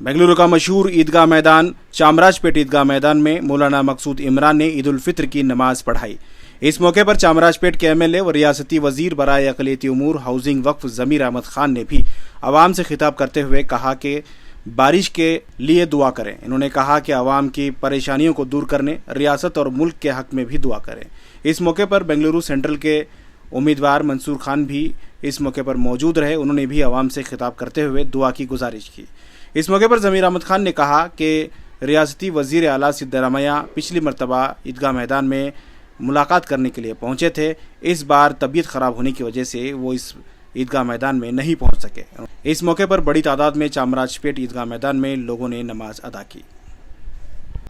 बेंगलुरु का मशहूर ईदगाह मैदान चामराजपेट ईदगाह मैदान में मौलाना मकसूद इमरान ने ईद उल फित्र की नमाज पढ़ाई। इस मौके पर चामराजपेट के एमएलए व रियासती वजीर बराए अक़लियती उमूर हाउसिंग वक्फ ज़मीर अहमद खान ने भी आवाम से खिताब करते हुए कहा कि बारिश के लिए दुआ करें। इन्होंने कहा कि आवाम की परेशानियों को दूर करने, रियासत और मुल्क के हक में भी दुआ करें। इस मौके पर बेंगलुरु सेंट्रल के उम्मीदवार मंसूर खान भी इस मौके पर मौजूद रहे। उन्होंने भी आवाम से खिताब करते हुए दुआ की गुजारिश की। इस मौके पर ज़मीर अहमद खान ने कहा कि रियासती वज़ीर आला सिद्धारमैया पिछली मरतबा ईदगाह मैदान में मुलाकात करने के लिए पहुंचे थे। इस बार तबीयत ख़राब होने की वजह से वो इस ईदगाह मैदान में नहीं पहुंच सके। इस मौके पर बड़ी तादाद में चामराजपेट ईदगाह मैदान में लोगों ने नमाज अदा की।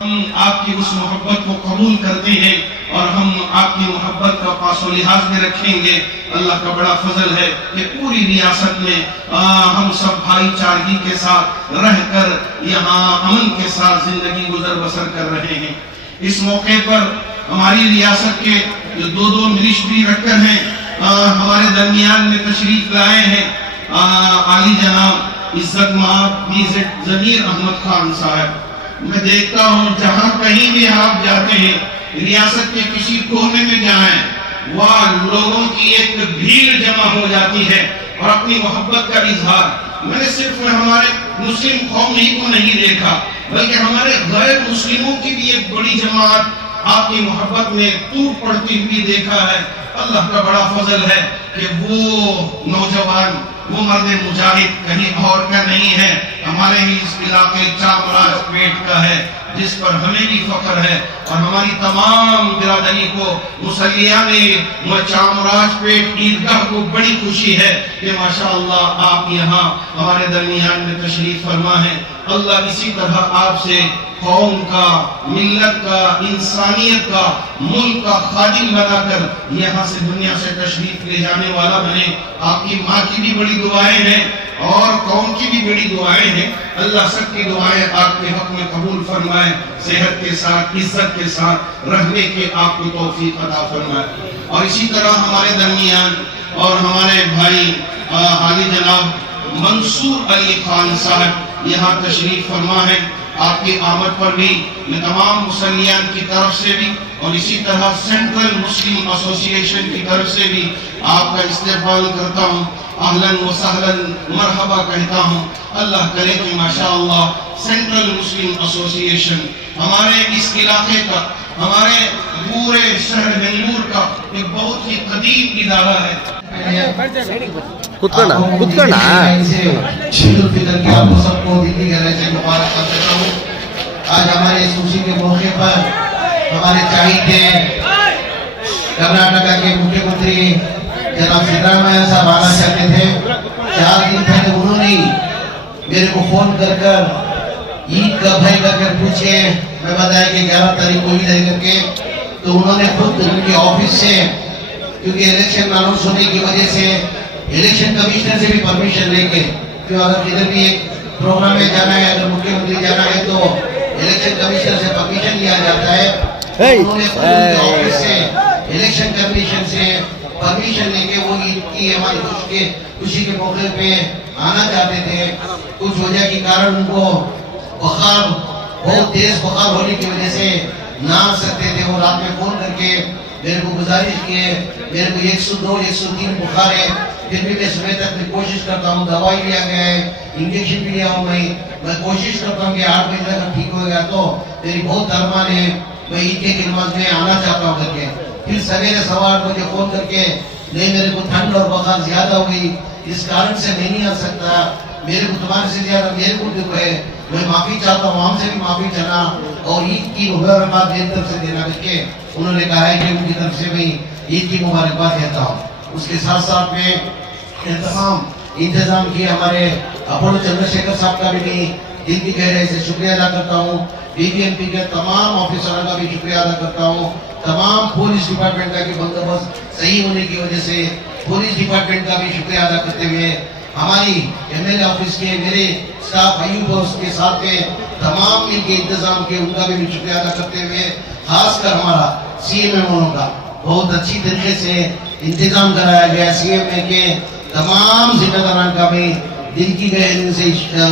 हम आपकी उस मोहब्बत को कबूल करते हैं और हम आपकी मोहब्बत का पासो लिहाज में रखेंगे। अल्लाह का बड़ा फजल है कि पूरी रियासत में हम सब भाईचारगी के साथ रहकर यहाँ अमन के साथ जिंदगी गुजर बसर कर रहे हैं। इस मौके पर हमारी रियासत के जो दो मिनिस्ट्री रखकर हैं हमारे दरमियान में तशरीफ लाए हैं आली जनाब इज्जत माब ज़मीर अहमद खान साहब। मैं देखता हूँ जहाँ कहीं भी आप जाते हैं, रियासत के किसी कोने में जाएं, वहाँ लोगों की एक भीड़ जमा हो जाती है और अपनी मोहब्बत का इजहार। मैंने सिर्फ हमारे मुस्लिम कौम ही को नहीं देखा, बल्कि हमारे गैर मुस्लिमों की भी एक बड़ी जमात आपकी मोहब्बत में टूट पड़ती हुई देखा है। अल्लाह का बड़ा फजल है कि वो नौजवान, वो मर्द मुजाहिद कहीं और का नहीं है, हमारे ही इस इलाके चामराजपेट का है, जिस पर हमें भी फख्र है और हमारी तमाम बिरादरी को मुसल्लियाने चामराजपेट ईदगाह को बड़ी खुशी है कि माशाअल्लाह आप यहाँ हमारे दरमियान में तशरीफ फरमा है। अल्लाह इसी तरह आपसे कौम का, मिल्लत का, इंसानियत का, मुल्क का खादिम बनाकर यहाँ से दुनिया से तशरीफ ले जाने वाला बने। आपकी माँ की भी बड़ी दुआएं हैं और कौम की भी बड़ी दुआएं हैं। अल्लाह सबकी दुआएं आपके हक में कबूल फरमाए, सेहत के साथ, इज्जत के साथ रहने के आपको तौफीक अता फरमाए। और इसी तरह हमारे दरमियान और हमारे भाई आली जनाब मंसूर अली खान साहब यहाँ तशरीफ फरमा है। आपकी आमद पर भी मैं तमाम मुसल्लियान की तरफ से भी और इसी तरह सेंट्रल मुस्लिम एसोसिएशन की तरफ से भी आपका इस्तेमाल करता हूँ, अहलन व सहलन मरहबा कहता हूँ। अल्लाह करे कि माशाअल्लाह सेंट्रल मुस्लिम एसोसिएशन हमारे इस इलाके का, हमारे पूरे शहर बेंगलुरु का एक बहुत ही कदीम इदारा है। आपको सबको दिल्ली गहरे से मुबारक करता हूँ। आज हमारे इस खुशी के मौके पर हमारे चाहिए कर्नाटका के मुख्यमंत्री जनाब सिद्धरामैया साहब आना चाहते थे। 4 दिन पहले उन्होंने मेरे को फोन कर ईद कब है करके पूछे। मैं बताया कि 11 तारीख को ईद है करके। तो उन्होंने खुद उनके ऑफिस से, क्योंकि इलेक्शन अनाउंस होने की वजह से इलेक्शन कमिश्नर से भी परमिशन लेके, तो अगर किधर भी एक प्रोग्राम में जाना है, अगर मुख्यमंत्री जाना है तो इलेक्शन कमिश्नर से परमिशन लिया जाता है। उन्होंने ऑफिस से इलेक्शन कमीशन से परमिशन लेके वो ईद की हमारी खुशी के मौके पे आना चाहते थे। कुछ वजह के कारण उनको बुखार, बहुत तेज बुखार होने की वजह से ना आ सकते थे। वो रात में फोन करके मेरे को गुजारिश किए, मेरे को 102, 103 बुखार है, फिर भी मैं सुबह तक मैं कोशिश करता हूँ, दवाई लिया गया है, इंजेक्शन भी लिया हूँ। मैं कोशिश करता हूँ कि 8 बजे तक ठीक हो गया तो मेरी बहुत अरमान है, मैं ईद की नमाज में आना चाहता हूँ करके। फिर सवेरे सवार मुझे फोन करके, नहीं मेरे को ठंड और बुखार ज्यादा हो गई, इस कारण से मैं नहीं आ सकता, मेरे को तुम्हारे से ज्यादा मेरे को दुख है, मैं माफी चाहता हूँ, हमसे भी माफी चाहना और ईद की मुबारकबाद मेरी तरफ से देना करके उन्होंने कहा है कि उनकी तरफ से भी ईद की मुबारकबाद देता हूँ। उसके साथ साथ में तमाम इंतजाम किए हमारे अपोलो चंद्रशेखर साहब का भी दिल की गहराई से शुक्रिया अदा करता हूँ। बीबीएमपी के तमाम ऑफिसरों का भी शुक्रिया अदा करता हूँ। तमाम पुलिस डिपार्टमेंट का भी बंदोबस्त सही होने की वजह से पुलिस डिपार्टमेंट का भी शुक्रिया अदा करते हुए हमारी एमएलए ऑफिस के मेरे स्टाफ अयूब और उसके साथ में तमाम मिलके इंतजाम के उनका भी शुक्रिया अदा करते हुए खासकर हमारा सीएमए का बहुत अच्छी तरीके से इंतजाम कराया गया। सीएमए के तमाम जिम्मेदारान का भी दिल की गहराई से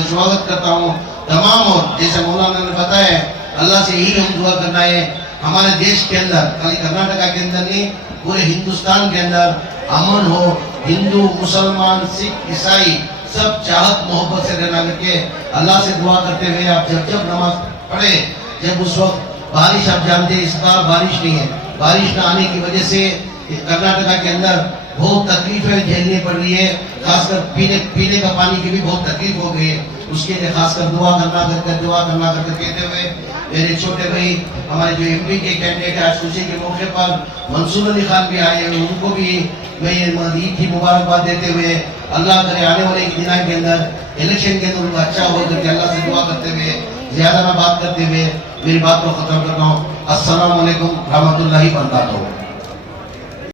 स्वागत करता हूँ تمام اور جیسے مولانا نے بتایا اللہ سے یہی ہم دعا کرنا ہے ہمارے دیش کے اندر خالی کرناٹکا کے اندر نہیں پورے ہندوستان کے اندر امن ہو ہندو مسلمان سکھ عیسائی سب چاہت محبت سے رہنا کر کے اللہ سے دعا کرتے ہوئے آپ جب نماز پڑھے جب اس وقت بارش آپ جانتے ہیں اس بار بارش نہیں ہے بارش نہ آنے کی وجہ سے کرناٹکا کے اندر بہت تکلیفیں جھیلنی پڑ رہی ہے خاص کر پینے کا پانی کی بھی بہت تکلیف ہو گئی ہے اس کے لیے خاص کر دعا کرنا کر کہتے ہوئے میرے چھوٹے بھائی ہمارے جو ایم پی کے کینڈیڈیٹ آج خوشی کے موقع پر منصور علی خان بھی آئے ہوئے ان کو بھی میں عید کی مبارکباد دیتے ہوئے اللہ کرے آنے والے دنوں کے اندر الیکشن کے اندر ان کو اچھا ہو کر کے اللہ سے دعا کرتے ہوئے زیادہ نہ بات کرتے ہوئے میری بات کو ختم کرتا ہوں السلام علیکم رحمۃ اللہ وبرکاتہ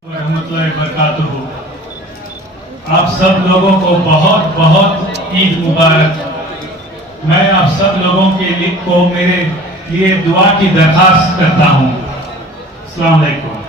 ورحمۃ اللہ وبرکاتہ. آپ سب لوگوں کو بہت بہت عید مبارک. میں آپ سب لوگوں کے لیے میرے لیے دعا کی درخواست کرتا ہوں. السلام علیکم.